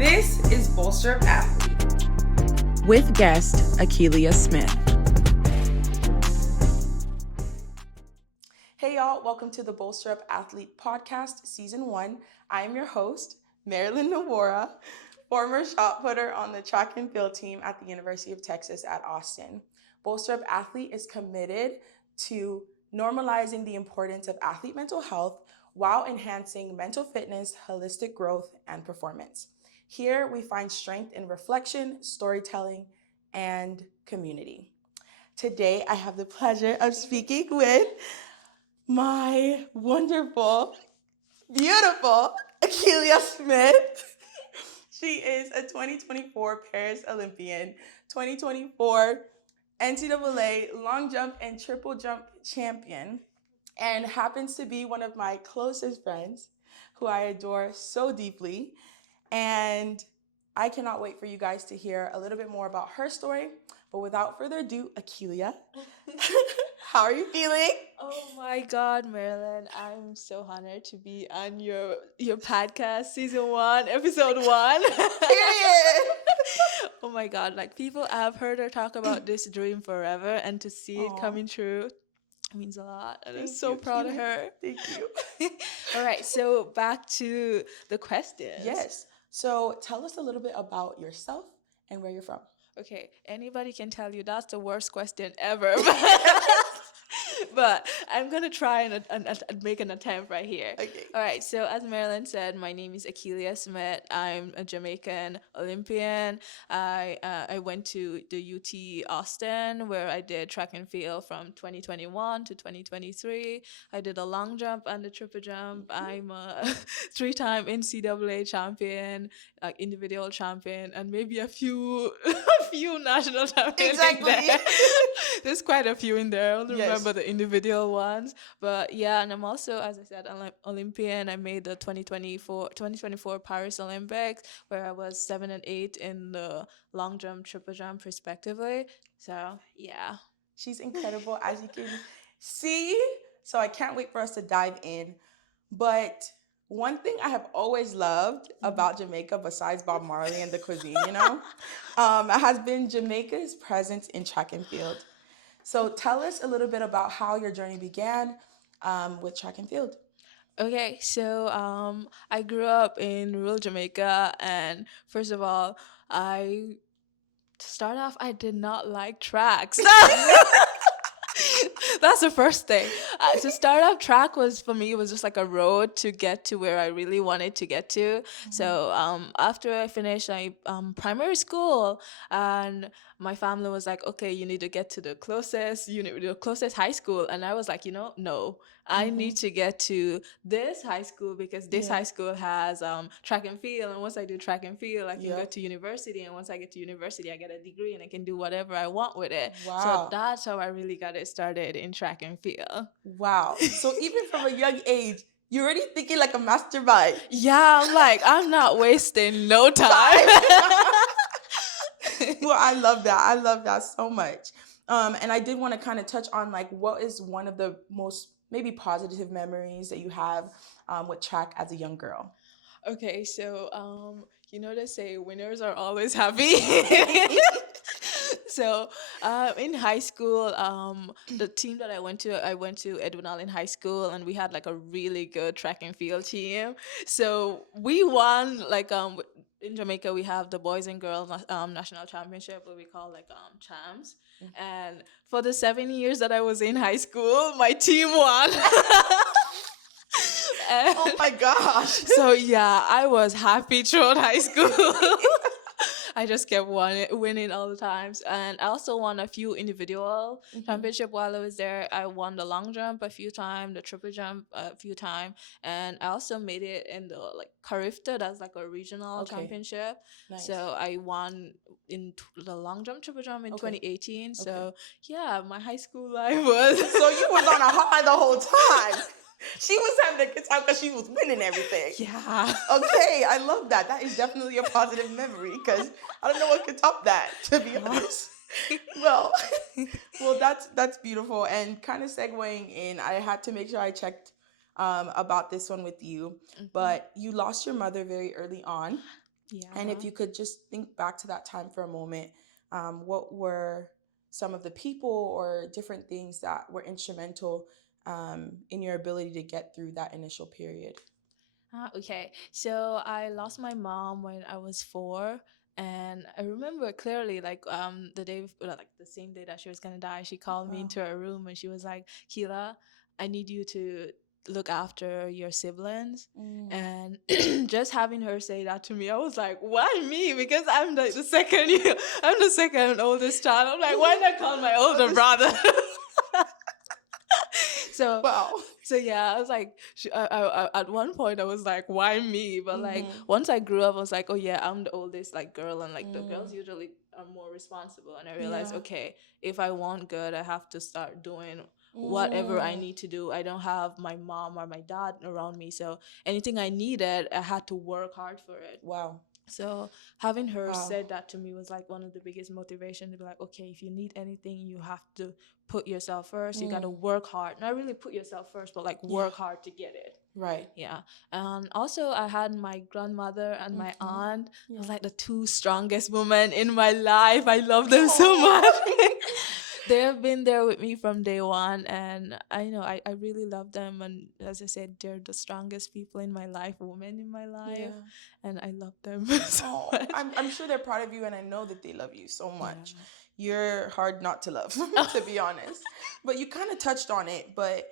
This is Bolster Athlete with guest Ackelia Smith. Hey y'all, welcome to the Bolster Up Athlete podcast, season 1. I am your host, Marilyn Nawara, former shot putter on the track and field team at the University of Texas at Austin. Bolster Up Athlete is committed to normalizing the importance of athlete mental health while enhancing mental fitness, holistic growth, and performance. Here we find strength in reflection, storytelling, and community. Today I have the pleasure of speaking with my wonderful, beautiful Ackelia Smith. She is a 2024 Paris Olympian, 2024 NCAA long jump and triple jump champion, and happens to be one of my closest friends who I adore so deeply. And I cannot wait for you guys to hear a little bit more about her story. But without further ado, Ackelia, how are you feeling? Oh my God, Marilyn, I'm so honored to be on your podcast, season 1, episode 1. Period. Oh my God, like people, I've heard her talk about this dream forever, and to see it coming true means a lot. And I'm so proud of her. Thank you. All right, so back to the questions. Yes. So tell us a little bit about yourself and where you're from. Okay, anybody can tell you that's the worst question ever. But I'm going to try and make an attempt right here. Okay. All right. So as Marilyn said, my name is Ackelia Smith. I'm a Jamaican Olympian. I went to the UT Austin, where I did track and field from 2021 to 2023. I did a long jump and a triple jump. I'm a 3-time NCAA champion, individual champion, and maybe a few national champions. Exactly. There's quite a few in there. I don't remember the individual ones. But yeah, and I'm also, as I said, an Olympian. I made the 2024 Paris Olympics, where I was 7 and 8 in the long jump, triple jump, respectively. So yeah. She's incredible, as you can see. So I can't wait for us to dive in. But one thing I have always loved about Jamaica, besides Bob Marley and the cuisine, has been Jamaica's presence in track and field. So tell us a little bit about how your journey began with track and field. Okay, so I grew up in rural Jamaica, and first of all, to start off, I did not like tracks. That's the first thing. To start off, track was, for me, it was just like a road to get to where I really wanted to get to. Mm-hmm. So after I finished primary school, and my family was like, okay, you need to get to the closest high school. And I was like, no, I need to get to this high school, because this high school has track and field. And once I do track and field, I can go to university. And once I get to university, I get a degree and I can do whatever I want with it. Wow. So that's how I really got it started in track and field. Wow. So even from a young age, you're already thinking like a mastermind. Yeah, I'm like, I'm not wasting no time. Well, I love that. I love that so much. And I did want to kind of touch on like what is one of the most maybe positive memories that you have with track as a young girl. Okay, so they say winners are always happy. So in high school, the team that I went to Edwin Allen High School, and we had like a really good track and field team. So we won in Jamaica, we have the boys and girls national championship, what we call champs. Mm-hmm. And for the 7 years that I was in high school, my team won. Oh my gosh. So yeah, I was happy throughout high school. I just kept winning all the times. And I also won a few individual championship while I was there. I won the long jump a few times, the triple jump a few times. And I also made it in the Carifta, that's like a regional championship. Nice. So I won in the long jump, triple jump in 2018. So yeah, my high school life was... So you was on a high the whole time. She was having a good time because she was winning everything. Yeah. Okay, I love that. That is definitely a positive memory, because I don't know what could top that, to be honest. Well, that's beautiful. And kind of segueing in, I had to make sure I checked about this one with you. Mm-hmm. But you lost your mother very early on. And if Yeah. you could just think back to that time for a moment, what were some of the people or different things that were instrumental in your ability to get through that initial period? Okay, so I lost my mom when I was 4, and I remember clearly, like the day, like the same day that she was gonna die, she called me Wow. into her room and she was like, "Keela, I need you to look after your siblings." Mm. And just having her say that to me, I was like, "Why me?" Because I'm like the second, I'm the second oldest child. I'm like, "Why not call my older brother?" so Wow. so yeah, I was like, at one point I was like, why me? But like Mm-hmm. once I grew up, I was like, oh yeah, I'm the oldest like girl, and like the girls Mm. usually are more responsible. And I realized, Yeah. okay, if I want good, I have to start doing whatever I Mm. need to do. I don't have my mom or my dad around me, so anything I needed, I had to work hard for it. Wow. So having her Wow. said that to me was like one of the biggest motivation to be like, okay, if you need anything, you have to put yourself first. You got to Mm. work hard. Not really put yourself first, but like Yeah. work hard to get it. Right. Yeah. And also I had my grandmother and my Mm-hmm. aunt. Yeah. I was like the two strongest women in my life. I love them so Aw. much. They have been there with me from day one, and I know I really love them. And as I said, they're the strongest people in my life, women in my life, Yeah. and I love them so Oh, much. I'm sure they're proud of you, and I know that they love you so much. Yeah. You're hard not to love, to be honest. But you kind of touched on it, but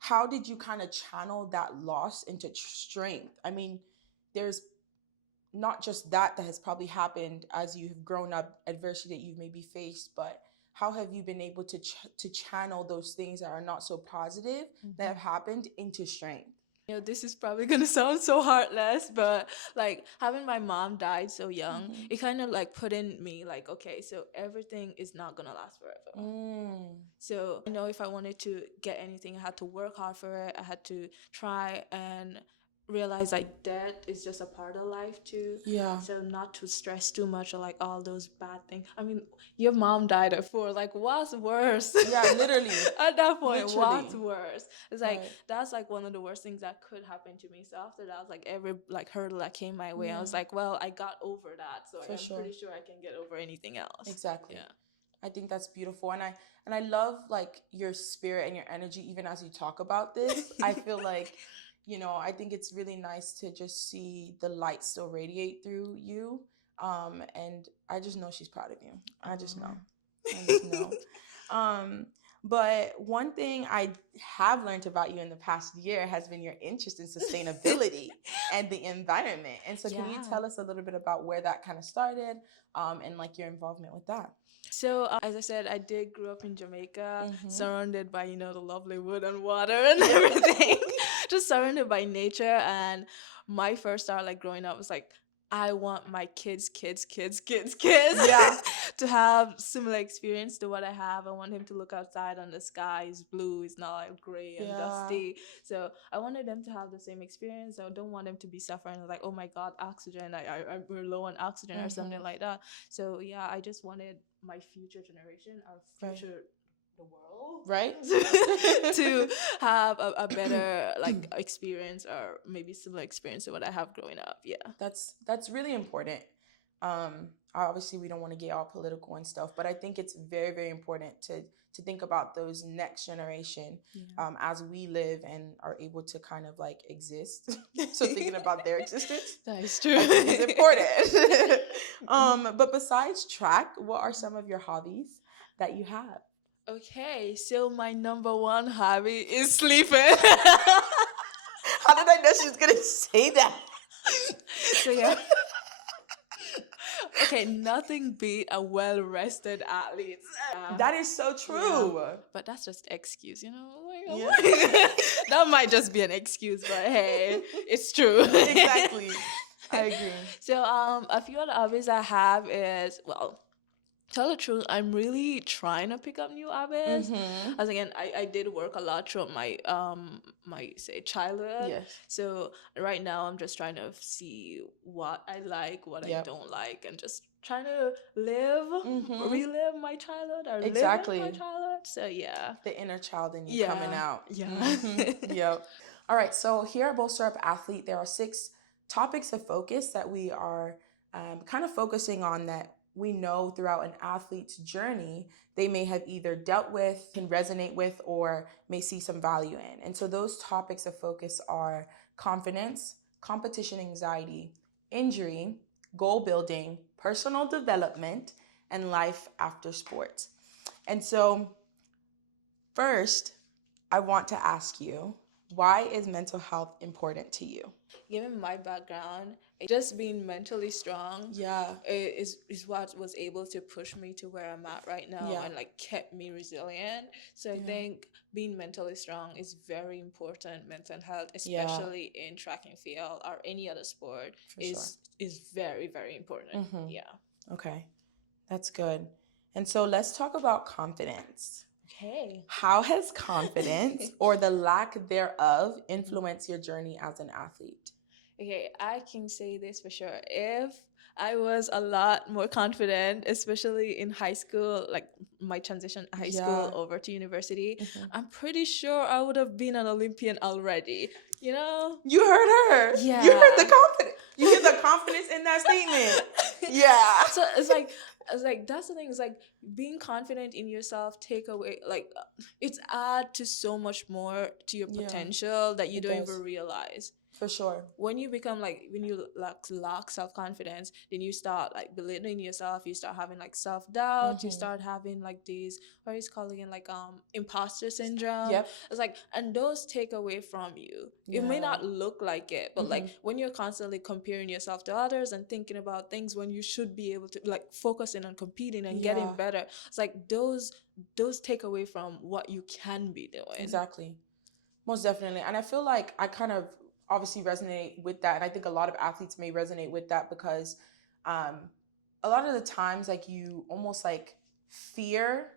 how did you kind of channel that loss into strength? I mean, there's not just that has probably happened as you have grown up, adversity that you've maybe faced, but how have you been able to to channel those things that are not so positive that have happened into strength? This is probably gonna sound so heartless, but like having my mom died so young, Mm-hmm. it kind of like put in me like, okay, so everything is not gonna last forever. Mm. So I know if I wanted to get anything, I had to work hard for it. I had to try and realize like death is just a part of life too. Yeah. So not to stress too much or like all those bad things. I mean, your mom died at 4. Like, what's worse? Yeah, literally. At that point, what's Literally. worse? It's like Right. that's like one of the worst things that could happen to me. So after that, like every like hurdle that came my way, I Yeah, was like, well, I got over that, so for I'm sure. pretty sure I can get over anything else. Exactly. Yeah. I think that's beautiful. And I love like your spirit and your energy even as you talk about this. I feel like, I think it's really nice to just see the light still radiate through you. And I just know she's proud of you. I just know. I just know. Um, but one thing I have learned about you in the past year has been your interest in sustainability and the environment. And so, can you Yeah. tell us a little bit about where that kind of started, and like your involvement with that? So, as I said, I did grow up in Jamaica, Mm-hmm. surrounded by, the lovely wood and water and everything, just surrounded by nature. And my first thought, like growing up, was like, I want my kids Yeah, to have similar experience to what I have. I want him to look outside and the sky is blue, it's not like gray and yeah. dusty. So I wanted them to have the same experience. I don't want them to be suffering like, oh my God, oxygen, we're low on oxygen or something Mm-hmm. like that. So yeah, I just wanted my future generation, our Right. future, the world, Right. to have a better like experience or maybe similar experience to what I have growing up. Yeah. That's really important. Obviously we don't want to get all political and stuff, but I think it's very, very important to think about those next generation, as we live and are able to kind of like exist. So thinking about their existence, That is true. I think is important. But besides track, what are some of your hobbies that you have? Okay, so my number one hobby is sleeping. How did I know she was gonna say that? So yeah. Okay, nothing beat a well rested athlete. That is so true. But that's just excuse, Yeah. That might just be an excuse, but hey, it's true. Exactly. I agree. So a few other hobbies I have is, well, tell the truth, I'm really trying to pick up new hobbies. Mm-hmm. As again, I did work a lot throughout my say childhood. Yes. So right now I'm just trying to see what I like, what I Yep. don't like, and just trying to relive my childhood or Exactly. live in my childhood. So yeah. The inner child in you coming out. Yeah. Mhm. Yep. All right. So here at Bolster Up Athlete, there are 6 topics of focus that we are kind of focusing on that we know throughout an athlete's journey, they may have either dealt with, can resonate with, or may see some value in. And so those topics of focus are confidence, competition anxiety, injury, goal building, personal development, and life after sports. And so first, I want to ask you, why is mental health important to you? Given my background, just being mentally strong is what was able to push me to where I'm at right now and like kept me resilient. So I think being mentally strong is very important. Mental health, especially in track and field or any other sport, is very, very important. Okay, that's good. And so let's talk about confidence. Okay. How has confidence or the lack thereof influenced your journey as an athlete? Okay, I can say this for sure. If I was a lot more confident, especially in high school, like my transition high school over to university, I'm pretty sure I would have been an Olympian already. You know? You heard her. Yeah. You heard the confidence. You hear the confidence in that statement. Yeah. So it's like that's the thing. It's like being confident in yourself. Take away it's add to so much more to your potential that you don't even realize. For sure. When you become when you lack self-confidence, then you start belittling yourself. You start having self-doubt. You start having these, what is called again, imposter syndrome. Yep. It's and those take away from you. It may not look like it, but when you're constantly comparing yourself to others and thinking about things when you should be able to focusing on competing and getting better, it's those take away from what you can be doing. Exactly. Most definitely. And I feel like I kind of obviously resonate with that, and I think a lot of athletes may resonate with that because a lot of the times you almost fear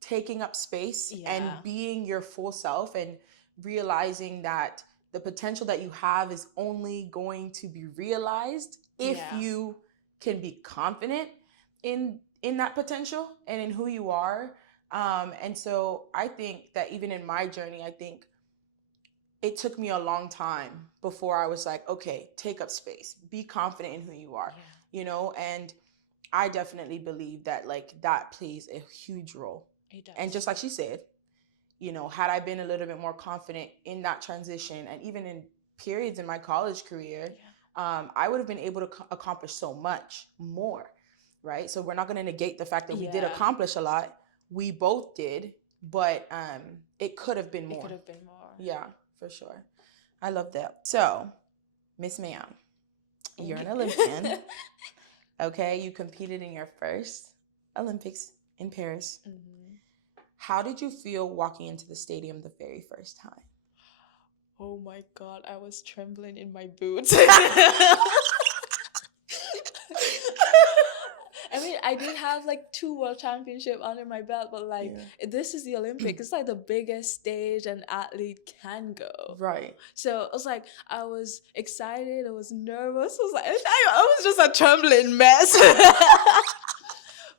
taking up space and being your full self and realizing that the potential that you have is only going to be realized if you can be confident in that potential and in who you are. And so I think that even in my journey, I think it took me a long time before I was okay, take up space, be confident in who you are, and I definitely believe that that plays a huge role. It does. And just like she said, had I been a little bit more confident in that transition and even in periods in my college career, I would have been able to accomplish so much more, right? So we're not going to negate the fact that we did accomplish a lot. We both did, but it could have been more. It could have been more. Yeah. For sure. I love that. So, Miss Ma'am, you're an Olympian. Okay, you competed in your first Olympics in Paris. How did you feel walking into the stadium the very first time? Oh my God, I was trembling in my boots. I mean, I did have 2 world championships under my belt, but this is the Olympics. It's the biggest stage an athlete can go. Right. So it was I was excited. I was nervous. I was just a trembling mess.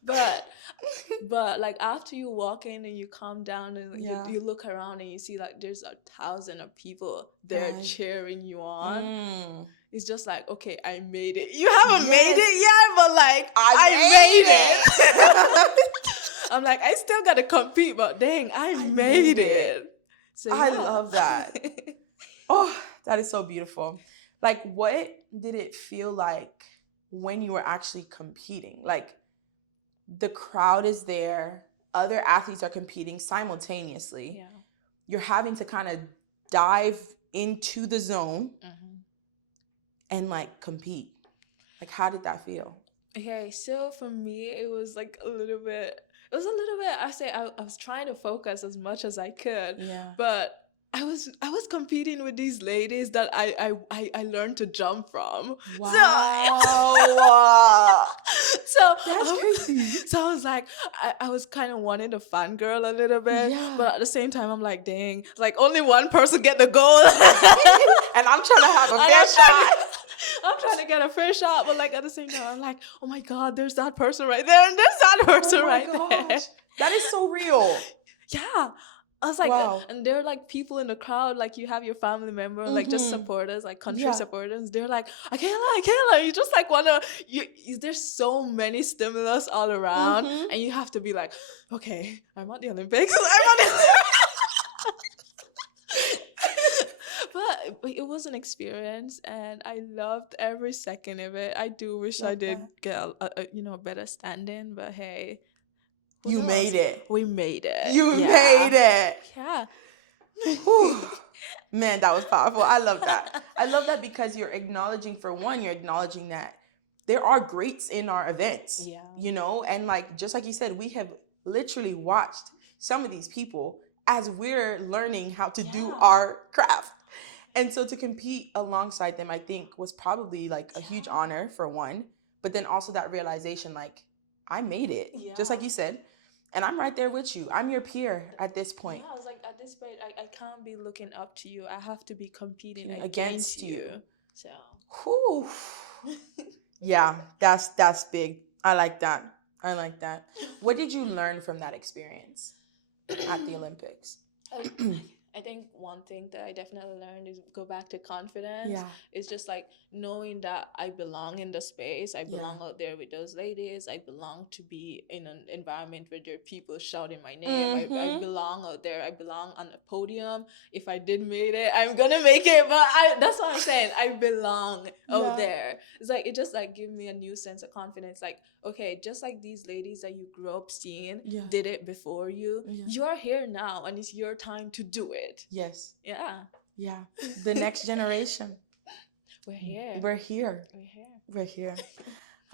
But after you walk in and you calm down and you look around and you see there's 1,000 of people there cheering you on. It's just okay, I made it. You haven't made it yet, but I made it. I'm I still gotta compete, but dang, I made it. So, I love that. Oh, that is so beautiful. What did it feel like when you were actually competing? The crowd is there, other athletes are competing simultaneously. Yeah. You're having to kind of dive into the zone and compete. How did that feel? Okay, so for me, it was a little bit. I was trying to focus as much as I could. Yeah. But I was competing with these ladies that I learned to jump from. Wow. So that's crazy. So I was I was kind of wanting to fangirl a little bit, but at the same time I'm dang, only one person get the goal, and I'm trying to have a fair shot. I'm trying to get a fair shot, but at the same time I'm oh my God, there's that person right there, and there's that person there. That is so real. Yeah. I was like, Wow. and there are like people in the crowd, like you have your family member, like just supporters, like country Yeah. supporters. They're like, Ackelia. You just like wanna, there's so many stimulus all around, and you have to be like, okay, I'm at the Olympics. I'm at the but it was an experience, and I loved every second of it. I do wish I Love did that. get a better stand-in, but hey, who You knows? made it. We made it. You Yeah. made it. Yeah. Whew. Man, that was powerful. I love that. I love that because you're acknowledging, for one, you're acknowledging that there are greats in our events. Yeah. You know, and like just like you said, we have literally watched some of these people as we're learning how to do our craft. And so to compete alongside them, I think was probably like a huge honor for one, but then also that realization, like, I made it, just like you said, and I'm right there with you. I'm your peer at this point. Yeah, I was like, at this point, I can't be looking up to you. I have to be competing Against against you. So, Whew. Yeah, that's big. I like that. I like that. What did you learn from that experience at the Olympics? I think one thing that I definitely learned is go back to confidence. Yeah. It's just like knowing that I belong in the space. I belong out there with those ladies. I belong to be in an environment where there are people shouting my name. I belong out there. I belong on the podium. If I did make it, I'm gonna make it. But that's what I'm saying. I belong out there. It's like it just like give me a new sense of confidence. Like, okay, just like these ladies that you grew up seeing did it before you, you're here now, and it's your time to do it. Yes. Yeah. Yeah. The next generation. We're here. We're here. We're here. We're here.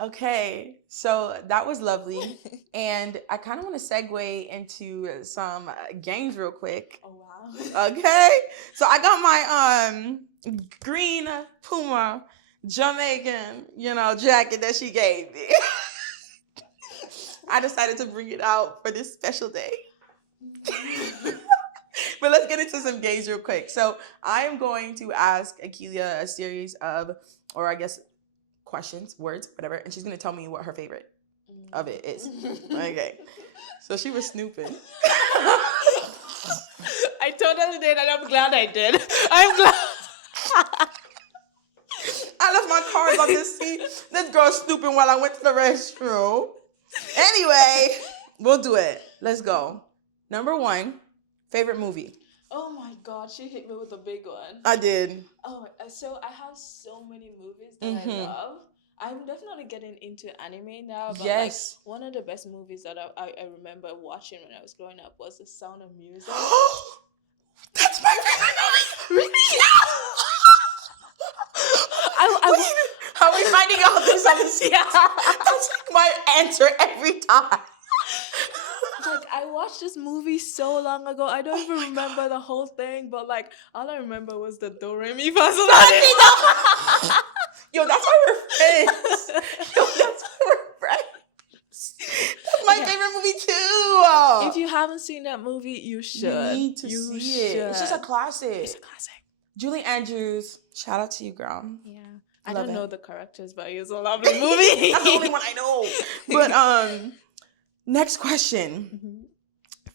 Okay. So that was lovely. And I kind of want to segue into some games real quick. Oh, wow. Okay. So I got my green Puma Jamaican, jacket that she gave me. I decided to bring it out for this special day. But let's get into some games real quick. So I am going to ask Ackelia a series of, or I guess, questions, words, whatever, and she's going to tell me what her favorite of it is. Okay. So she was snooping. I totally did, and I'm glad I did. I'm glad. I left my cards on this seat. This girl snooping while I went to the restroom. Anyway, we'll do it. Let's go. Number 1, favorite movie. Oh my God, she hit me with a big one. I did. Oh, so I have so many movies that I love. I'm definitely getting into anime now. But yes. Like, one of the best movies that I remember watching when I was growing up was The Sound of Music. That's my favorite movie. Really? How are we finding out this on the seat? That's like my answer every time. Like, I watched this movie so long ago. I don't even remember the whole thing, but like all I remember was the do re mi fa sol la si do. Yo, that's why we're friends. That's my favorite movie too. If you haven't seen that movie, you should. You need to see it. It's just a classic. It's a classic. Julie Andrews, shout out to you, girl. Yeah. I don't know the characters, but it's a lovely movie. movie. That's the only one I know. But next question.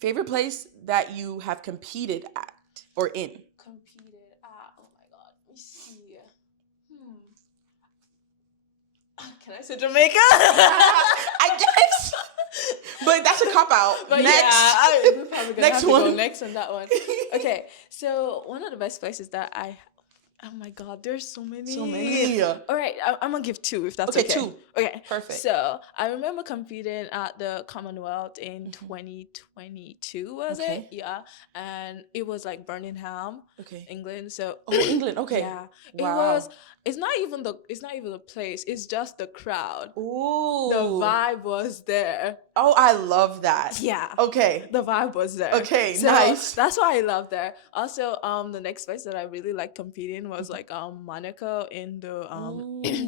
Favorite place that you have competed at or in? Competed at, oh my God. Let me see. Can I say Jamaica? I guess. But that's a cop-out. But next. Yeah, we're probably gonna have to one. go next on that one. Okay, so one of the best places that oh my God, there's so many. So many. All right, I'm gonna give 2 if that's Okay, okay. 2. Okay, Perfect. So I remember competing at the Commonwealth in 2022, was it? Yeah, and it was like Birmingham, England. So England. Okay. Yeah, wow. It's not even the place. It's just the crowd. Ooh. The vibe was there. Oh, I love that. Yeah. Okay. The vibe was there. Okay, so nice. That's why I love there. Also, the next place that I really like competing was like Monaco in the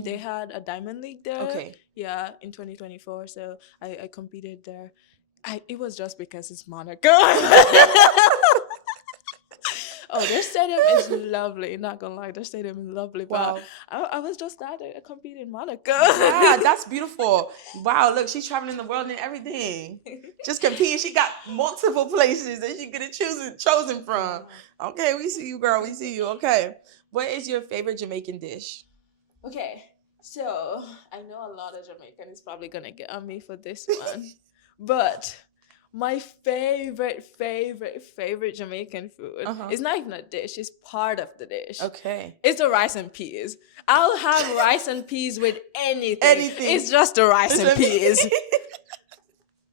they had a Diamond League there. Okay. Yeah, in 2024. So I competed there. It was just because it's Monaco. Oh, their stadium is lovely. Not gonna lie, their stadium is lovely. Wow. But I was just glad to compete in Monaco. Yeah, that's beautiful. Wow, look, she's traveling the world and everything. Just competing. She got multiple places that she could have chosen from. Okay, we see you, girl. We see you. Okay. What is your favorite Jamaican dish? Okay, so I know a lot of Jamaican is probably gonna get on me for this one, but my favorite Jamaican food is not even a dish; it's part of the dish. Okay. It's the rice and peas. I'll have rice and peas with anything. Anything. It's just the rice and peas.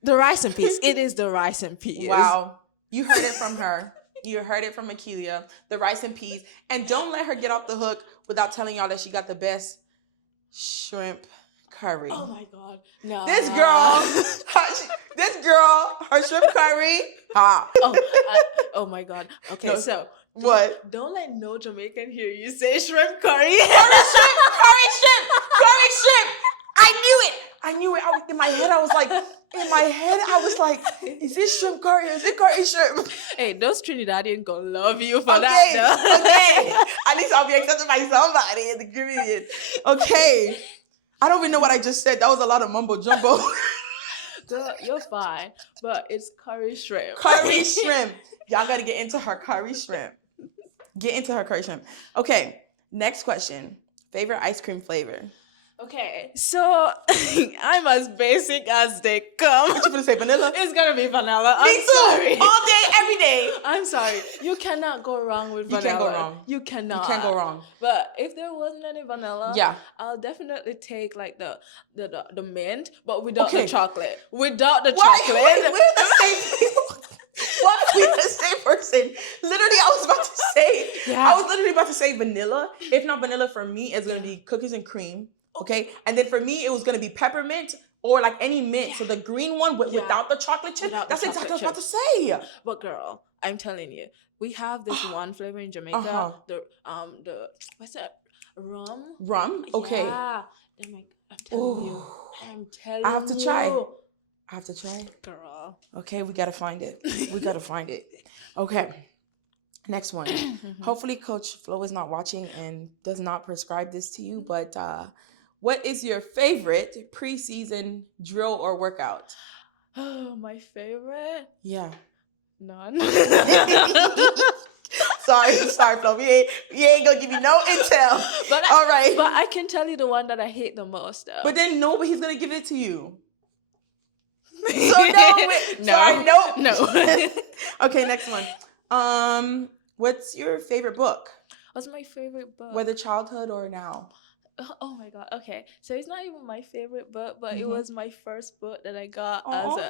The rice and peas. It is the rice and peas. Wow. You heard it from her. You heard it from Ackelia. The rice and peas. And don't let her get off the hook without telling y'all that she got the best shrimp curry. Oh my God. No. This girl, her shrimp curry. Oh my God. Okay, No, so what? Don't let no Jamaican hear you say shrimp curry. Curry shrimp. I knew it. In my head, I was like, is this shrimp curry or is it curry shrimp? Hey, those Trinidadians gonna love you for Okay. that. At least I'll be accepted by somebody in the Caribbean. Okay. I don't even know what I just said. That was a lot of mumbo jumbo. Girl, you're fine. But it's curry shrimp. Curry shrimp. Y'all got to get into her curry shrimp. Okay. Next question. Favorite ice cream flavor? Okay, so I'm as basic as they come. What you gonna say, vanilla? It's gonna be vanilla. Me too. Sorry. All day, every day. I'm sorry. You cannot go wrong with vanilla. You can't go wrong. You cannot. You can't go wrong. But if there wasn't any vanilla, yeah, I'll definitely take like the mint, but without Okay. the chocolate. Without the Why? chocolate. Wait, we're the same people. Why are we the same person? Literally, I was about to say. Yeah. I was literally about to say vanilla. If not vanilla, for me, it's gonna be cookies and cream. Okay, and then for me, it was gonna be peppermint or like any mint. Yeah. So the green one without the chocolate chip. Without the That's exactly what I was chocolate about to say. But girl, I'm telling you, we have this one flavor in Jamaica. The what's that? Rum. Rum. Okay. Yeah. I'm telling you. I'm telling you. I have to try. Girl. Okay, we gotta find it. Okay. Next one. Hopefully Coach Flo is not watching and does not prescribe this to you, but what is your favorite preseason drill or workout? Oh, my favorite? Yeah. None. Sorry, Flo. We ain't gonna give you no intel. But all right. But I can tell you the one that I hate the most, though. But then no, but he's gonna give it to you. So no. Okay, next one. What's your favorite book? What's my favorite book? Whether childhood or now. Oh my God. Okay. So it's not even my favorite book, but it was my first book that I got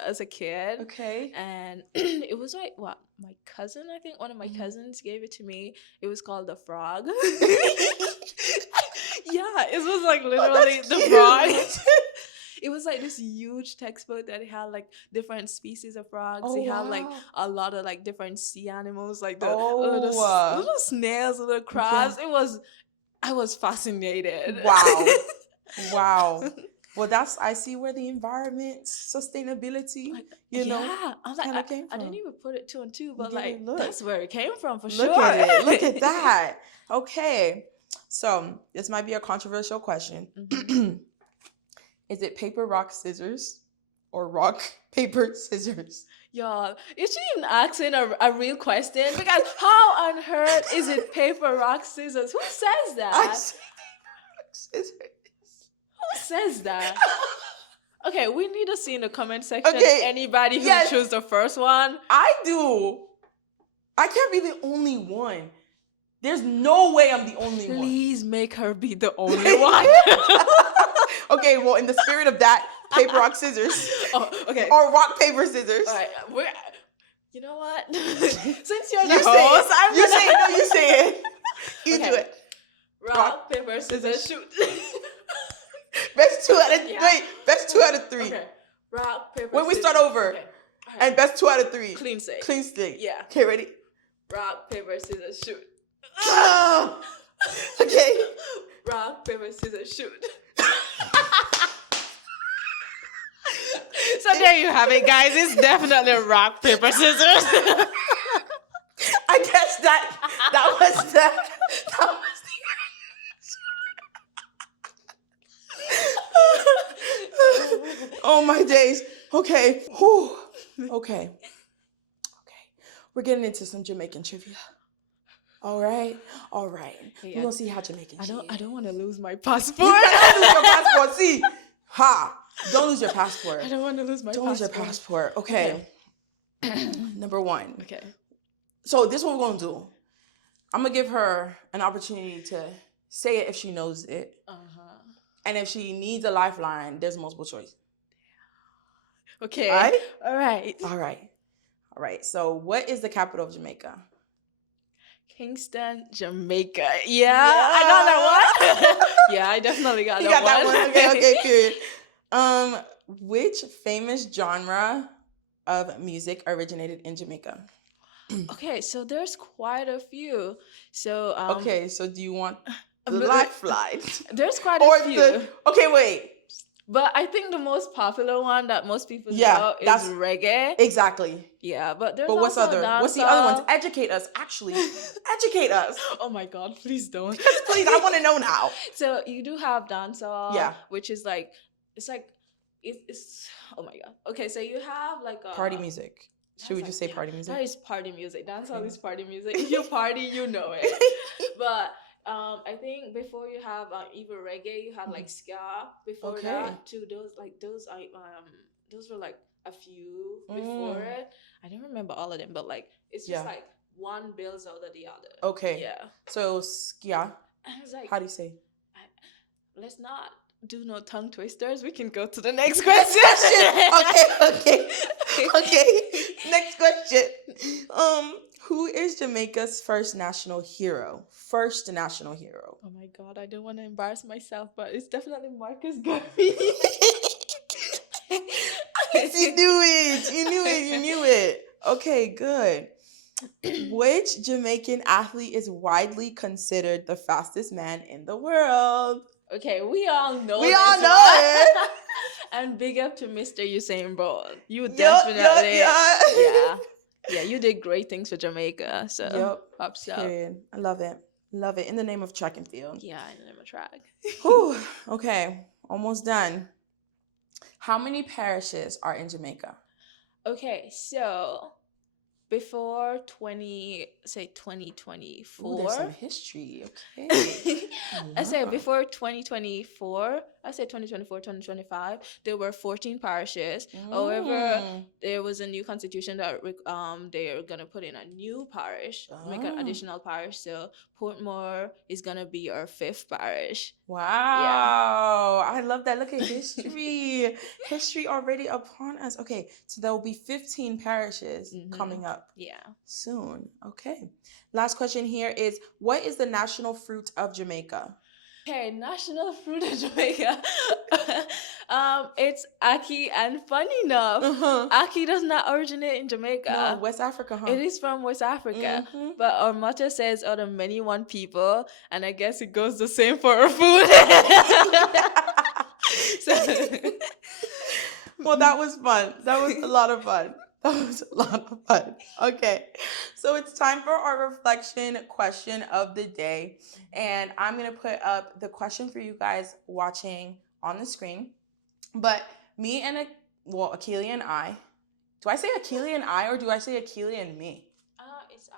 as a kid. Okay. And it was like my cousin, I think one of my cousins gave it to me. It was called The Frog. Yeah, it was like literally The Frog. It was like this huge textbook that had like different species of frogs. It had like a lot of like different sea animals, like the little snails, little crabs. Yeah. I was fascinated. Wow. Well, I see where the environment, sustainability, Yeah. I was like, came from. I didn't even put it 2 and 2, but that's where it came from for sure. Look at it. Look at that. Okay. So this might be a controversial question. Is it paper, rock, scissors or rock, paper, scissors? Y'all, is she even asking a real question? Because how on earth is it paper, rock, scissors? Who says that? I say paper, rock, scissors. Who says that? Okay, we need to see in the comment section anybody who chose the first one. I do. I can't be the only one. There's no way I'm the only one. Please make her be the only one. Okay, well, in the spirit of that, paper, rock, scissors. Oh, okay. Or rock, paper, scissors. All right, you know what? Since you're the host, you say it. You do it. Rock, paper, scissors, shoot. Best 2 out of 3. Okay. Rock, paper, when we start over. Okay. Right. And best 2 out of 3. Clean slate. Yeah. Okay, ready? Rock, paper, scissors, shoot. Okay. Rock, paper, scissors, shoot. So there you have it, guys. It's definitely rock, paper, scissors. I guess that That was the Oh my days. Okay. Whew. Okay. We're getting into some Jamaican trivia. All right. Hey, We're gonna see how Jamaican I she is. don't want to lose my You passport. cannot lose your passport. See, don't lose your passport. I don't want to lose my Don't lose your passport. Okay. Number one. Okay. So this is what we're gonna do. I'm gonna give her an opportunity to say it if she knows it, and if she needs a lifeline, there's multiple choice. Okay. All right. All right. So, what is the capital of Jamaica? Kingston, Jamaica. Yeah, I got that one. Yeah, I definitely got that one. Okay, period. Which famous genre of music originated in Jamaica? Okay, so there's quite a few. So Okay, so do you want the lifeline? There's quite a few. Okay, wait. But I think the most popular one that most people know is reggae. Exactly. Yeah, but there's what's also other? What's the other ones? Educate us, actually. Educate us. Oh my God, please don't. Please, I want to know now. So you do have dancehall. Yeah. Which is like, it's oh my God. Okay, so you have like a party music. Should we just say party music? That is party music. Dancehall is party music. If you party, you know it. But I think before you have even reggae, you had like ska. Before that, too, those were like a few before it. I don't remember all of them, but like it's just like one builds out of the other. Okay. Yeah. So ska. Like, how do you say? Let's not do no tongue twisters. We can go to the next question. Okay. Next question. Who is Jamaica's first national hero? Oh my God, I don't want to embarrass myself, but it's definitely Marcus Garvey. You knew it. Okay, good. Which Jamaican athlete is widely considered the fastest man in the world? Okay, we all know it. And big up to Mr. Usain Bolt. You definitely, yeah, you did great things for Jamaica. So, ups up. I love it. In the name of track and field. Yeah, in the name of track. Whew. Okay, almost done. How many parishes are in Jamaica? Okay, so before 2024. There's some history. Okay. I say before 2024, I say 2024, 2025, there were 14 parishes. However, there was a new constitution that they are going to put in a new parish, make an additional parish. So Portmore is going to be our 5th parish. Wow. I love that. Look at history. History already upon us. Okay, so there will be 15 parishes coming up. Yeah. Soon. Okay. Last question here is, what is the national fruit of Jamaica? Okay, national fruit of Jamaica. It's Ackee, and funny enough, Ackee does not originate in Jamaica. No, West Africa, huh? It is from West Africa. But our motto says, out of many one people, and I guess it goes the same for our food. Well, that was fun. That was a lot of fun. Okay. So it's time for our reflection question of the day. And I'm going to put up the question for you guys watching on the screen. But me and, Ackelia and I. Do I say Ackelia and I, or do I say Ackelia and me? It's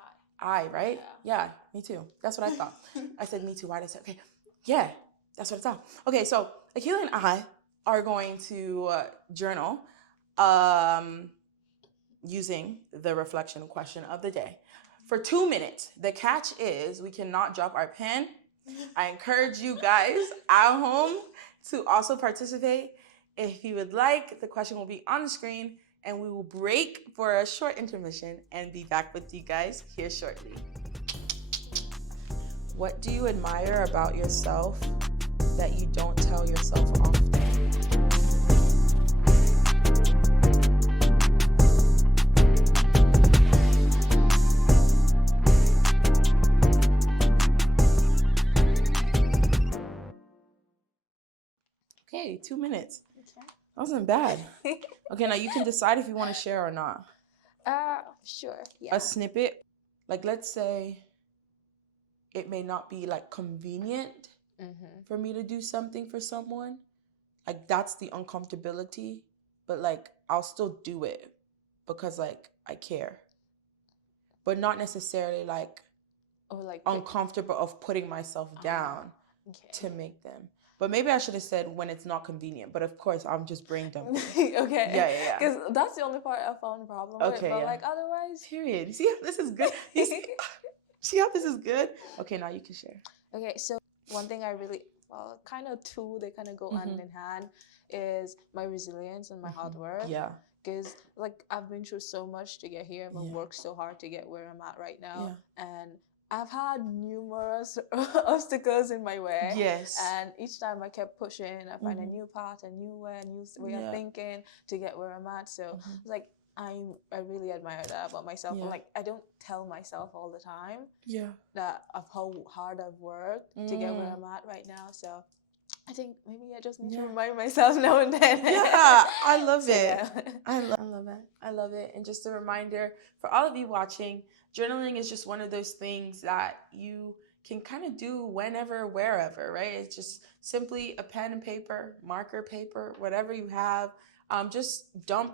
I. I, right? Yeah, me too. That's what I thought. I said me too. Why did I say, okay. Yeah, that's what I thought. Okay, so Ackelia and I are going to journal using the reflection question of the day for 2 minutes. The catch is we cannot drop our pen. I encourage you guys at home to also participate. If you would like, the question will be on the screen, and we will break for a short intermission and be back with you guys here shortly. What do you admire about yourself that you don't tell yourself often? Okay, 2 minutes. That wasn't bad. Okay, now you can decide if you want to share or not. Sure. Yeah. A snippet, like let's say it may not be like convenient for me to do something for someone. Like that's the uncomfortability, but like I'll still do it because like I care. But not necessarily like Or like uncomfortable of putting myself down to make them. But maybe I should have said when it's not convenient. But of course, I'm just brain dumping. Okay. Yeah. Because that's the only part I found a problem with. Okay, But yeah. like otherwise. Period. You see how this is good? You see how this is good? Okay, now you can share. Okay, so one thing I really, well, kind of two, they kind of go hand in hand, is my resilience and my hard work. Yeah. Because like I've been through so much to get here. I've worked so hard to get where I'm at right now. And I've had numerous obstacles in my way. Yes. And each time I kept pushing, I find a new path, a new way, a new way of thinking to get where I'm at. So it's like I really admire that about myself. Yeah. And like I don't tell myself all the time that of how hard I've worked to get where I'm at right now. So I think maybe I just need to remind myself now and then. Yeah, I love it. Yeah. I love it. I love it. And just a reminder for all of you watching, journaling is just one of those things that you can kind of do whenever, wherever, right? It's just simply a pen and paper, marker paper, whatever you have. Just dump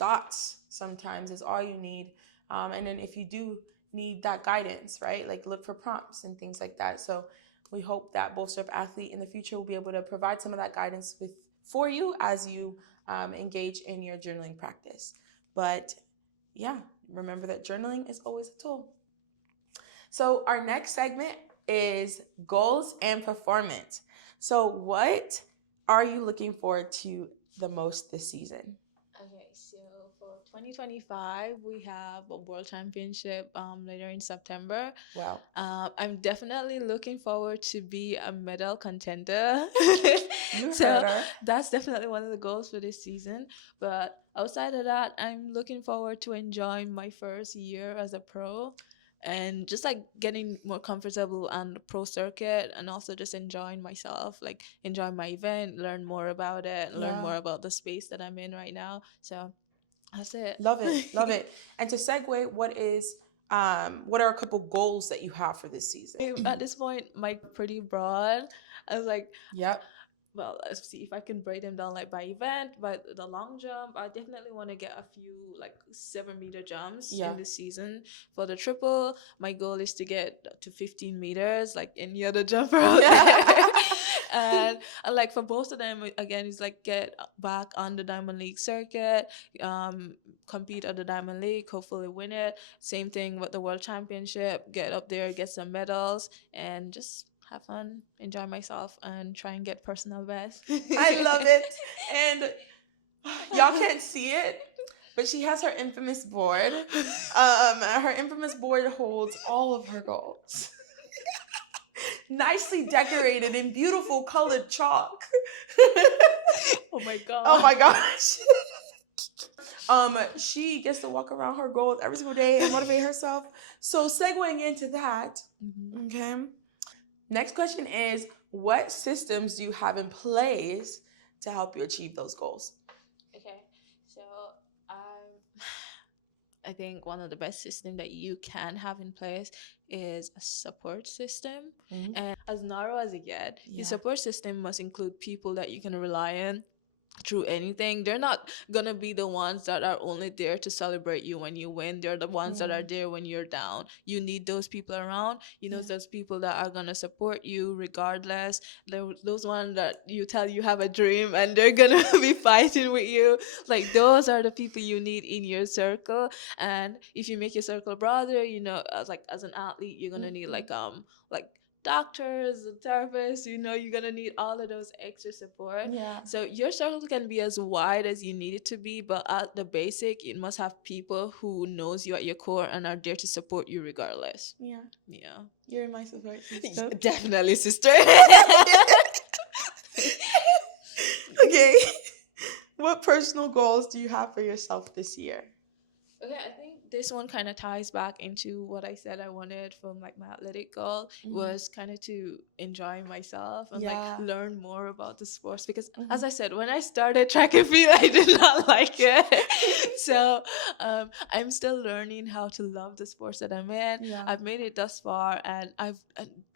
thoughts sometimes is all you need. And then if you do need that guidance, right? Like look for prompts and things like that. So we hope that Bolster Up Athlete in the future will be able to provide some of that guidance for you as you engage in your journaling practice. But yeah, remember that journaling is always a tool. So our next segment is goals and performance. So what are you looking forward to the most this season? Okay, so for 2025, we have a World Championship later in September. Wow. I'm definitely looking forward to be a medal contender. You So heard her. that's definitely one of the goals for this season. But outside of that, I'm looking forward to enjoying my first year as a pro and just like getting more comfortable on the pro circuit and also just enjoying myself, like enjoying my event, learn more about it, learn more about the space that I'm in right now. So that's it. Love it. Love it. And to segue, what are a couple goals that you have for this season? At this point, my pretty broad. I was like, Yep. well, let's see if I can break them down like by event. But the long jump, I definitely want to get a few like 7-meter jumps in this season. For the triple, my goal is to get to 15 meters, like any other jumper out there. And like for both of them, again, it's like get back on the Diamond League circuit, compete at the Diamond League, hopefully win it. Same thing with the World Championship, get up there, get some medals, and just have fun, enjoy myself, and try and get personal best. I love it. And y'all can't see it, but she has her infamous board. Her infamous board holds all of her goals. Nicely decorated in beautiful colored chalk. Oh my god. Oh my gosh. She gets to walk around her goals every single day and motivate herself. So segueing into that, okay. Next question is, what systems do you have in place to help you achieve those goals? Okay, so I think one of the best systems that you can have in place is a support system. And as narrow as it gets, your support system must include people that you can rely on through anything. They're not gonna be the ones that are only there to celebrate you when you win. They're the ones that are there when you're down. You need those people around. You know, those people that are gonna support you regardless. Those ones that you tell you have a dream and they're gonna be fighting with you. Like those are the people you need in your circle. And if you make your circle broader, you know, as an athlete, you're gonna need like doctors and therapists, you know, you're gonna need all of those extra support. So your circle can be as wide as you need it to be, but at the basic, it must have people who knows you at your core and are there to support you regardless. You're my support sister. Definitely, sister. Okay. What personal goals do you have for yourself this year? Okay, I think this one kind of ties back into what I said I wanted from like my athletic goal Mhm. was kind of to enjoy myself and like Yeah. learn more about the sports, because Mhm. as I said, when I started track and field, I did not like it. So I'm still learning how to love the sports that I'm in. Yeah. I've made it thus far, and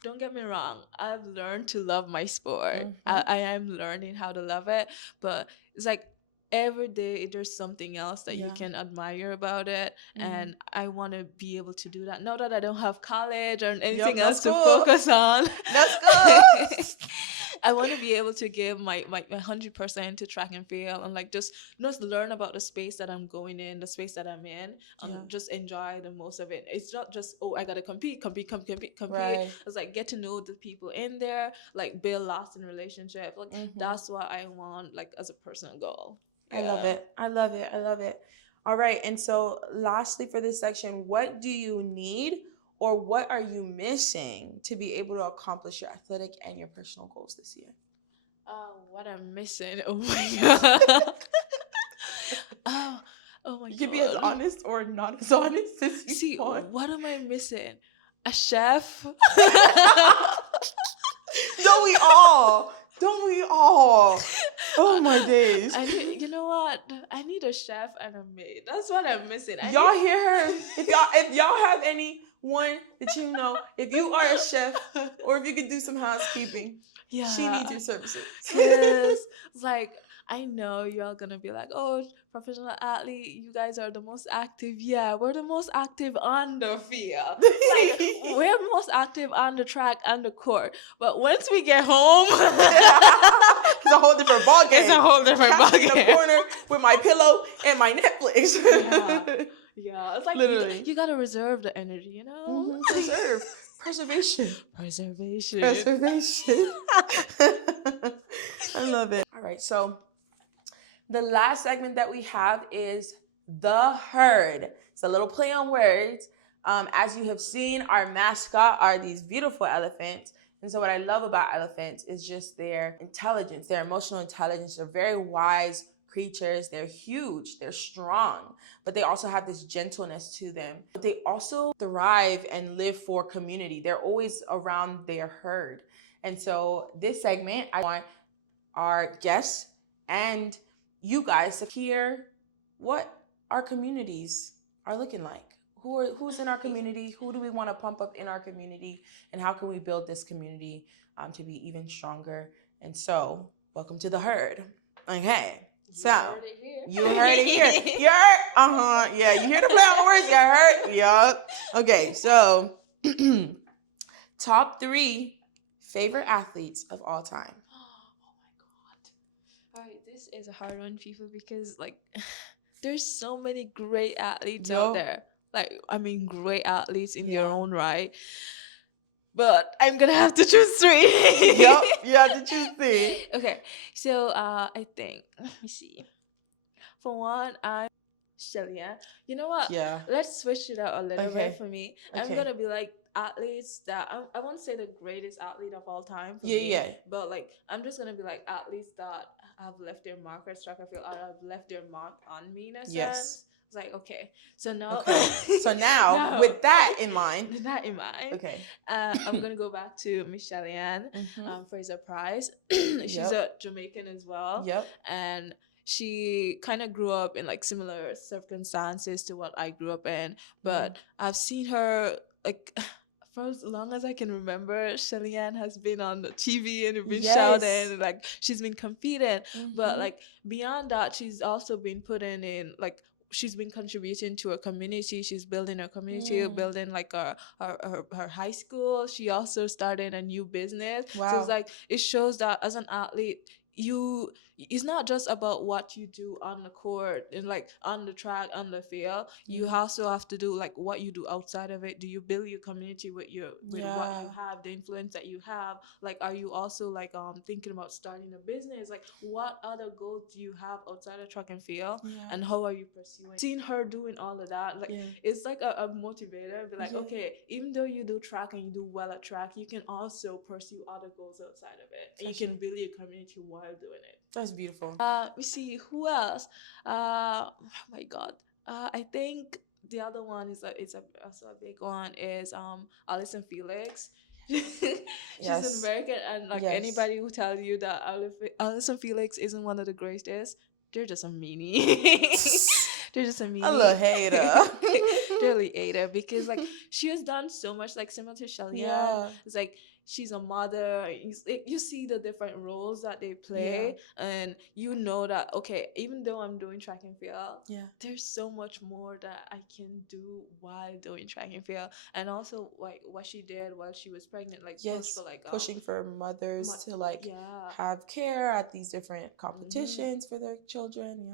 don't get me wrong, I've learned to love my sport. I am learning how to love it, but it's like every day there's something else that you Yeah. can admire about it, and I want to be able to do that now that I don't have college or anything no else to school. focus on. No school. I want to be able to give my 100% to track and field, and like just learn about the space that I'm going in, the space that I'm in, and Yeah. just enjoy the most of it. It's not just, oh, I gotta compete. Right. It's like get to know the people in there, like build lasting relationship. Like that's what I want, like as a personal goal. I love it. I love it. I love it. All right. And so, lastly, for this section, what do you need or what are you missing to be able to accomplish your athletic and your personal goals this year? What I'm missing? Oh my god. Oh my god. You can be as honest or not as honest as you See, want. what am I missing? A chef? Don't we all? Don't we all? Oh my days. You know what? I need a chef and a maid. That's what I'm missing. Y'all hear her? If y'all have anyone that you know, if you are a chef or if you could do some housekeeping, she needs your services. Because like I know y'all gonna be like, oh, professional athlete, you guys are the most active. Yeah, we're the most active on the field. Like we're most active on the track and the court. But once we get home, it's a whole different ballgame. It's a whole different ballgame. In the corner with my pillow and my Netflix. Yeah, it's like literally you gotta reserve the energy, you know. Preservation. I love it. All right, so the last segment that we have is the herd. It's a little play on words. As you have seen, our mascot are these beautiful elephants. And so what I love about elephants is just their intelligence, their emotional intelligence. They're very wise creatures. They're huge. They're strong. But they also have this gentleness to them. But they also thrive and live for community. They're always around their herd. And so this segment, I want our guests and you guys to hear what our communities are looking like. Who's in our community? Who do we want to pump up in our community? And how can we build this community to be even stronger? And so, welcome to the herd. Okay. So, you heard it here. You heard? Yeah, you hear the play on the words? You heard? Yup. Okay, so, top 3 favorite athletes of all time. All right, this is a hard one, people, because like there's so many great athletes out there. Like, I mean, great athletes in their own right. But I'm gonna have to choose 3. Yep, you have to choose 3. Okay, so I think, let me see. For one, I'm Shelia. You know what? Yeah. Let's switch it out a little bit for me. Okay. I'm gonna be like athletes that I won't say the greatest athlete of all time for me. Yeah. But like I'm just gonna be like athletes that have left their mark at track and field, or have left their mark on me in a sense. It's like, okay, so now so now with that in mind, okay, I'm gonna go back to Michelle Ann for a surprise. She's a Jamaican as well. And she kind of grew up in like similar circumstances to what I grew up in, but I've seen her like for as long as I can remember. Shelly Ann has been on the TV and been shouting, and like she's been competing, but like beyond that, she's also been putting in like she's been contributing to her community. She's building her community, building like her high school. She also started a new business. So it's like it shows that as an athlete, it's not just about what you do on the court and like on the track, on the field. You also have to do like what you do outside of it. Do you build your community with what you have, the influence that you have? Like, are you also like thinking about starting a business? Like, what other goals do you have outside of track and field, and how are you pursuing? Seeing her doing all of that, like it's like a motivator. Be like, okay, even though you do track and you do well at track, you can also pursue other goals outside of it, and you can build your community while doing it. That's beautiful. We see who else. Oh my god. I think the other one is also a big one is Alison Felix. She's an Yes. American, and like Yes. anybody who tell you that Alison Felix isn't one of the greatest, they're just a meanie. They're just a meanie. A little hater. Really hater, because like she has done so much, like similar to Shelly. Yeah. It's like she's a mother. You see the different roles that they play, and you know that, okay, even though I'm doing track and field, there's so much more that I can do while doing track and field. And also like what she did while she was pregnant, like push for like pushing for mothers to like have care at these different competitions for their children.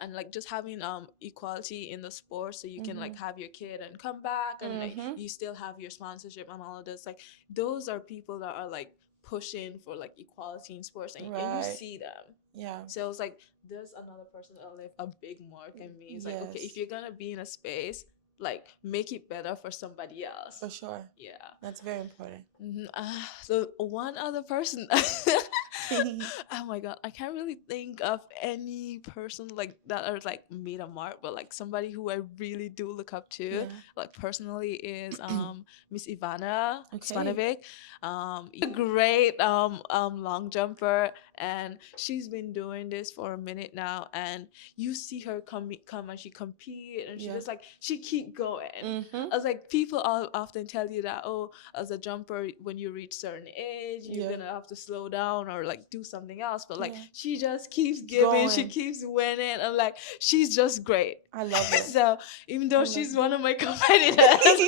And like just having equality in the sport, so you can like have your kid and come back, and like you still have your sponsorship and all of this. Like those are people that are like pushing for like equality in sports, and you see them. So it's like there's another person that left a big mark in me. It's like, okay, if you're gonna be in a space, like make it better for somebody else. For sure. That's very important. So one other person. Oh my god, I can't really think of any person like that are like made a mark, but like somebody who I really do look up to, like personally, is Miss Ivana Spanovic. A great long jumper, and she's been doing this for a minute now, and you see her come and she compete, and she just like she keep going. I was like, people often tell you that, oh, as a jumper, when you reach certain age, you're gonna have to slow down or like do something else, but like she just keeps giving, she keeps winning, and like she's just great. I love it. So even though she's one of my competitors,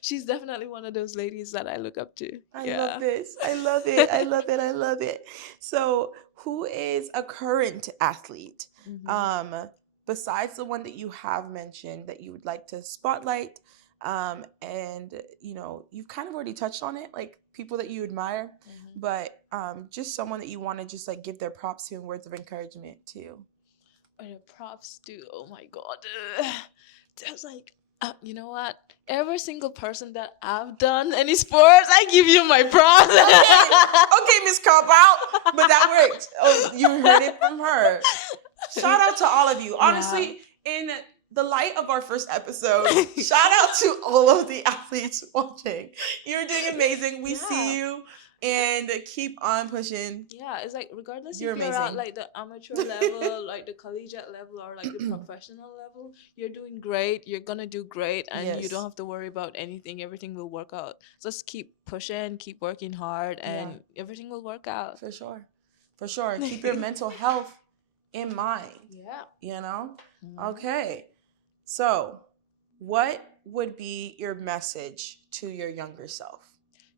she's definitely one of those ladies that I look up to. I love this. I love it. I love it. I love it. So who is a current athlete, besides the one that you have mentioned, that you would like to spotlight? And you know, you've kind of already touched on it, like people that you admire, but just someone that you want to just like give their props to and words of encouragement to. Props to, oh my god, there's like you know what, every single person that I've done any sports, I give you my props. Okay, Miss Cop Out, but that worked. Oh, you heard it from her. Shout out to all of you. Honestly, in the light of our first episode, shout out to all of the athletes watching. You're doing amazing. We see you, and keep on pushing. It's like regardless you're if you're at like the amateur level, like the collegiate level, or like the professional level, you're doing great. You're gonna do great, and you don't have to worry about anything. Everything will work out. Just keep pushing, keep working hard, and everything will work out. For sure. For sure. Keep your mental health in mind. You know? Okay. So, what would be your message to your younger self?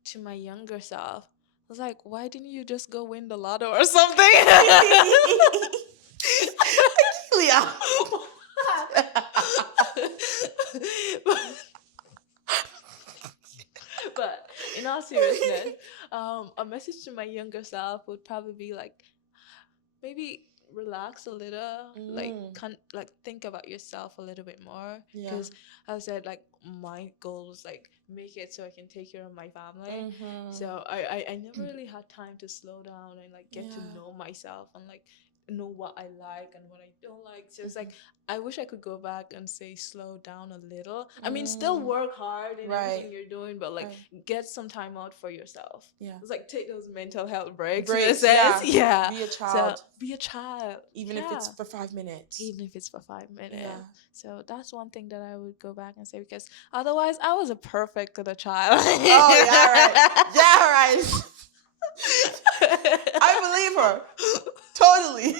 To my younger self, I was like, why didn't you just go win the lotto or something? Ackelia. But in all seriousness, a message to my younger self would probably be like, maybe relax a little, like think about yourself a little bit more, because I said, like, my goal was like make it so I can take care of my family. So I never really had time to slow down and like get to know myself and like know what I like and what I don't like. So it's like I wish I could go back and say slow down a little. I mean, still work hard in everything you're doing, but like get some time out for yourself. It's like take those mental health breaks. Be a child. So be a child. Even if it's for 5 minutes. Even if it's for 5 minutes. So that's one thing that I would go back and say, because otherwise I was a perfect little child. Oh, yeah, right. I believe her. Totally.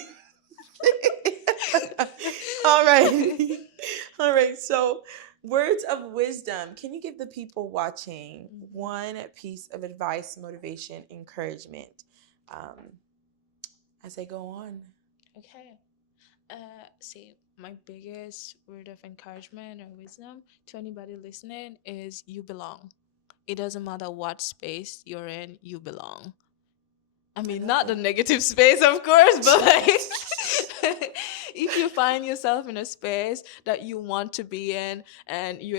All right. So, words of wisdom. Can you give the people watching one piece of advice, motivation, encouragement as they go on? Okay. See, my biggest word of encouragement or wisdom to anybody listening is you belong. It doesn't matter what space you're in, you belong. I mean, not the negative space, of course, but like if you find yourself in a space that you want to be in and you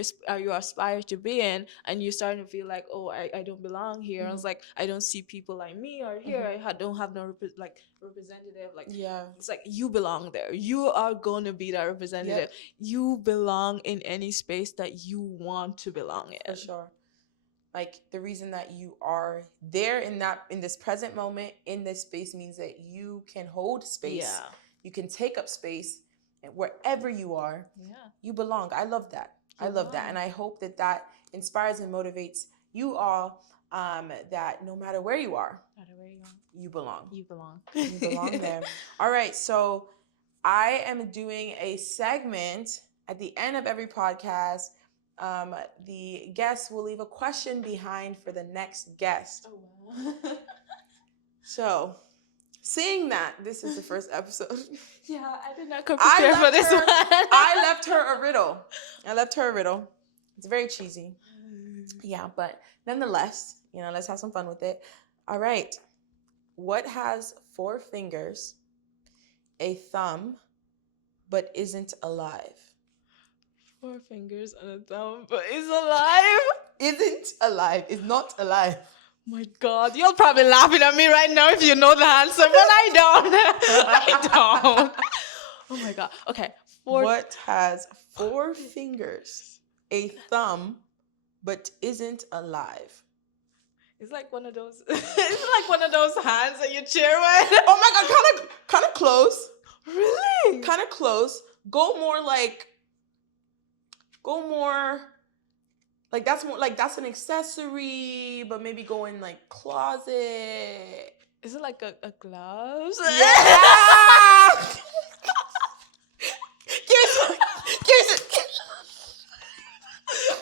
aspire to be in, and you're starting to feel like, oh, I don't belong here. I was like, I don't see people like me, or here don't have no representative. Like, Yeah. it's like you belong there. You are going to be that representative. You belong in any space that you want to belong in. For sure. Like, the reason that you are there in this present moment in this space means that you can hold space. Yeah. You can take up space, and wherever you are, you belong. I love that. I love that. And I hope that that inspires and motivates you all, that no matter where you are, you belong. You belong. You belong there. All right. So I am doing a segment at the end of every podcast. The guest will leave a question behind for the next guest. Oh, wow. So, seeing that this is the first episode, yeah, I did not come prepared for this one. I left her a riddle. It's very cheesy. Yeah, but nonetheless, let's have some fun with it. All right. What has 4 fingers, a thumb, but isn't alive? 4 fingers and a thumb, but is alive? Isn't alive. Is not alive. My God, you're probably laughing at me right now if you know the answer, but I don't. I don't. Oh my God. Okay. What has 4 fingers, a thumb, but isn't alive? It's like one of those. It's like one of those hands that you cheer with. Oh my God, kind of close. Really? Kind of close. Go more like that's an accessory, but maybe go in like closet. Is it like a gloves? Yeah.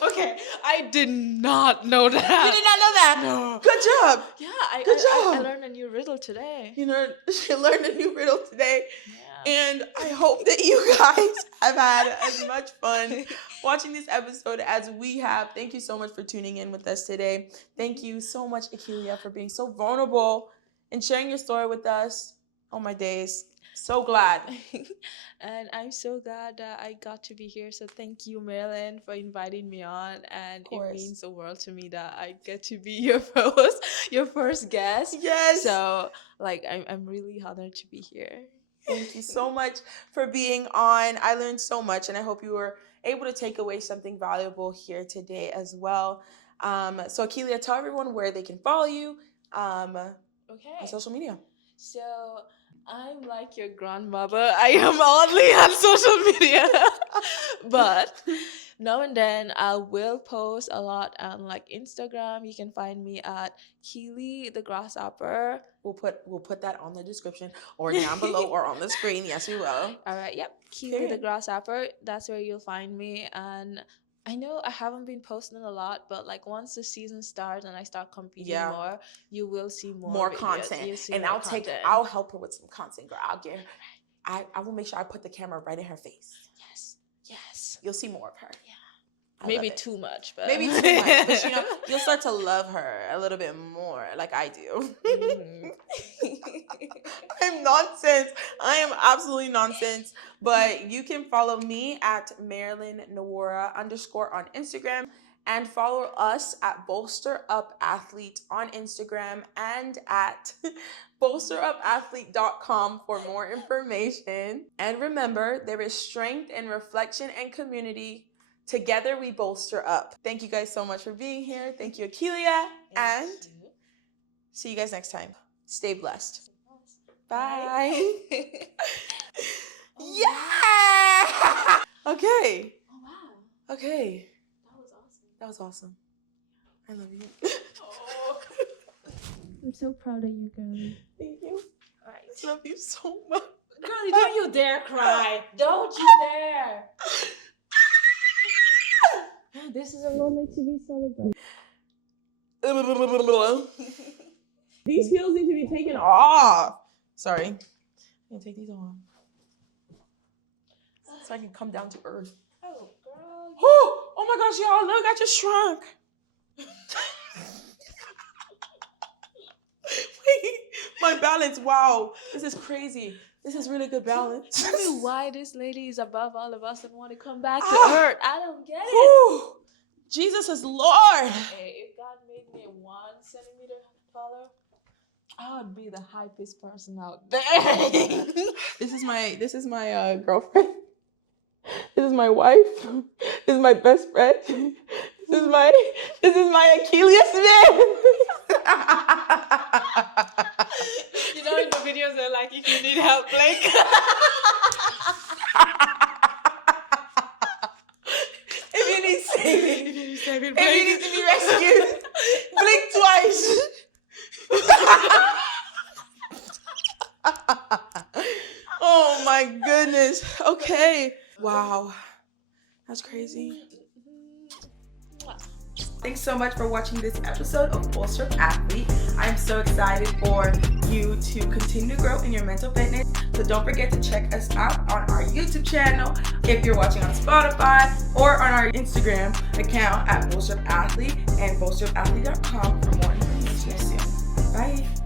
Okay, I did not know that. You did not know that? No. Good job. Yeah, I learned a new riddle today. She learned a new riddle today. Yeah. And I hope that you guys have had as much fun watching this episode as we have. Thank you so much for tuning in with us today. Thank you so much, Ackelia, for being so vulnerable and sharing your story with us. Oh my days. So glad. And I'm so glad that I got to be here. So thank you, Marilyn, for inviting me on. And it means the world to me that I get to be your first guest. Yes. So I'm really honored to be here. Thank you so much for being on. I learned so much, and I hope you were able to take away something valuable here today as well. So Ackelia, tell everyone where they can follow you on social media. So I'm like your grandmother. I am only on social media. But now and then I will post a lot on like Instagram. You can find me at Keely the Grasshopper. We'll put that on the description or down below or on the screen. Yes, we will. All right. Yep. Keely the Grasshopper. That's where you'll find me. And I know I haven't been posting a lot, but like once the season starts and I start competing more, you will see more content. And I'll help her with some content, girl. I will make sure I put the camera right in her face. Yes. You'll see more of her. Yeah. Maybe too much, but but you'll start to love her a little bit more, like I do. I'm nonsense. I am absolutely nonsense. But you can follow me at Marilyn Nawara _ on Instagram, and follow us at Bolster Up Athlete on Instagram and at bolsterupathlete.com for more information. And remember, there is strength in reflection and community. Together we bolster up. Thank you guys so much for being here. Thank you, Ackelia. And see you guys next time. Stay blessed. Bye. Yeah! Okay. Oh, wow. Okay. That was awesome. That was awesome. I love you. I'm so proud of you, girlie. Thank you. All right. I love you so much. Girlie, don't you dare cry. Don't you dare. This is a moment to be celebrated. These heels need to be taken off. Sorry. I'm going to take these off. So I can come down to earth. Oh, girl. Oh my gosh, y'all. Look, I just shrunk. Wait, my balance. Wow. This is crazy. This is really good balance. Tell me why this lady is above all of us and want to come back to Ah. earth. I don't get it. Whew. Jesus is Lord. Hey, if God made me 1 centimeter taller, I would be the hypest person out there. This is my girlfriend. This is my wife. This is my best friend. This is my Ackelia Smith. You know, in the videos they're like, if you need help, Blake. If you need saving, If you need saving, if you need to be rescued, blink twice. Oh my goodness. Okay. Wow. That's crazy. Thanks so much for watching this episode of Bolster Athlete. I'm so excited for you to continue to grow in your mental fitness. So don't forget to check us out on our YouTube channel if you're watching on Spotify, or on our Instagram account at Bolster Athlete and bolsterathlete.com for more information soon. Bye.